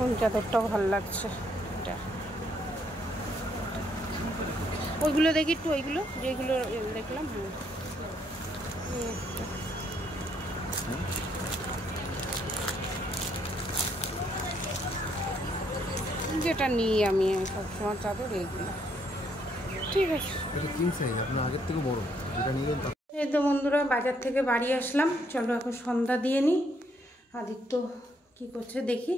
কোন চাদরটাও ভালো লাগছে, এটা ওইগুলো দেখি একটু, ওইগুলো যেগুলো দেখলাম। যেটা নিই আমি সবসময় চাদর এইগুলো, ঠিক আছে। এই তো বন্ধুরা, বাজার থেকে বাড়ি আসলাম, চলো এখন সন্ধ্যা দিয়ে নিই। আদিত্য কি করছে দেখি,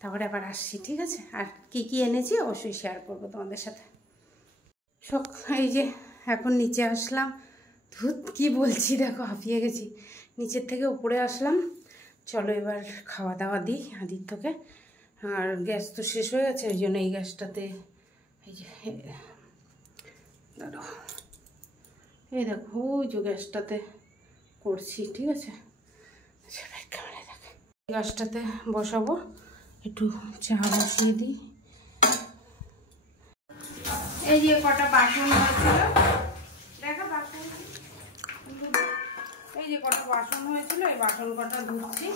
তারপরে আবার আসছি, ঠিক আছে। আর কি কি এনেছি অবশ্যই শেয়ার করবো তোমাদের সাথে। এই যে এখন নিচে আসলাম, ধুত কি বলছি দেখো, হাঁপিয়ে গেছি। নিচের থেকে উপরে আসলাম, চলো এবার খাওয়া দাওয়া দিই আদিত্যকে। আর গ্যাস তো শেষ হয়ে গেছে, ওই জন্য এই গ্যাসটাতে এই যে দাঁড়ো, এই দেখো ওই যে গ্যাসটাতে করছি, ঠিক আছে। ক্যামেরায় দেখে গ্যাসটাতে বসাবো, একটু চা বসিয়ে দিই। এই যে কটা বাসন হয়েছিল, দেখো বাসন, এই যে কটা বাসন হয়েছিল, এই বাসন কটা ধুচ্ছি।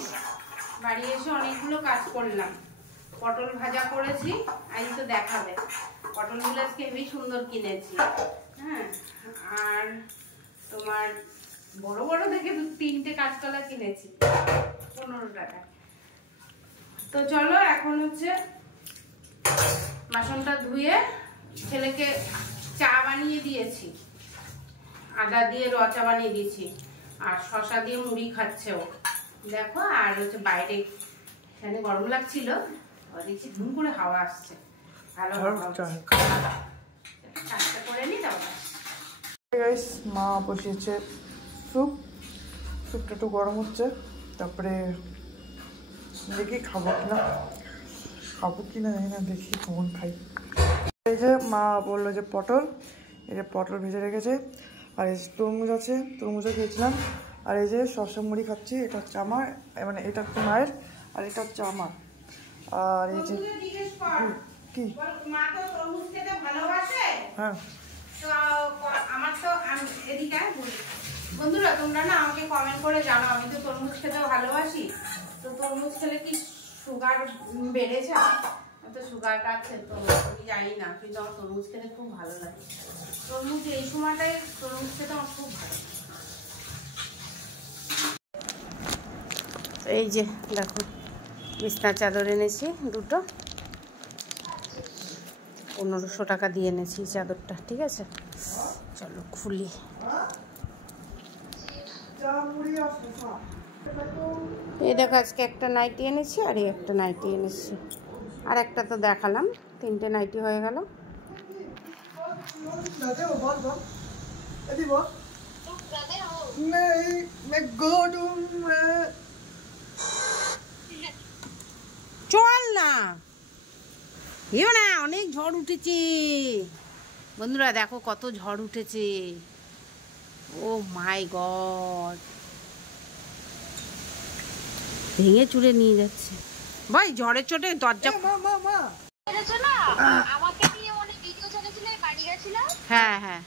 বাড়ি এসে অনেকগুলো কাজ করলাম, পটল ভাজা করেছি, আজ তো দেখাবে। পটলগুলো আজকে হেবি সুন্দর কিনেছি, হ্যাঁ। আর তোমার বড় বড় দেখে 3টে কাঁচকলা কিনেছি 15 টাকা। তো চলো এখন হচ্ছে বাসনটা ধুয়ে ছেলেকে চা বানিয়ে দিয়েছি, আদা দিয়ে র চা বানিয়ে দিয়েছি, আর শসা দিয়ে মুড়ি খাচ্ছে ও, দেখো। আর হচ্ছে বাইরে এখানে গরম লাগছিল, দেখছি ধুম করে হাওয়া আসছে, ভালো কাজটা করে নি। গাইস, মা বসিয়েছে স্যুপ, স্যুপটা একটু গরম হচ্ছে, তারপরে দেখি খাবো কিনা জানি না, দেখি কেমন খাই। এই যে মা বললো যে পটল, এই যে পটল ভেজে রেখেছে, আর এই যে তরমুজ আছে, তরমুজও খেয়েছিলাম, আর এই যে শসা মুড়ি খাচ্ছি, এটা হচ্ছে আমার, মানে এটা হচ্ছে মায়ের, আর এটা হচ্ছে আমার। আর এই যে কি, হ্যাঁ আমার তো এদিকে বন্ধুরা, তোমরা না আমাকে কমেন্ট করে জানো, আমি তো তরমুজ খেতে ভালোবাসি, তো তরমুজ খেলে কি সুগার বেড়েছে? তো সুগার আছে তো আমি জানি না, কিন্তু আমার তরমুজ খেতে খুব ভালো লাগে। তরমুজ এই সময়টায় তরমুজ খেতে আমার খুব ভালো। এই যে দেখো বিছনার চাদর এনেছি দুটো, 1500 টাকা দিয়ে এনেছি চাদরটা, ঠিক আছে। চলো খুলি। এই দেখো আজকে একটা নাইটি এনেছি, আর এই একটা নাইটি এনেছি, আর একটা তো দেখালাম, 3টে নাইটি হয়ে গেল। চল না, এও না, অনেক ঝড় উঠেছে বন্ধুরা, দেখো কত ঝড় উঠেছে, ও মাই গড, ভেঙে চুরে নিয়ে যাচ্ছে ভাই, ঝড়ের চোটে দরজা। হ্যাঁ হ্যাঁ,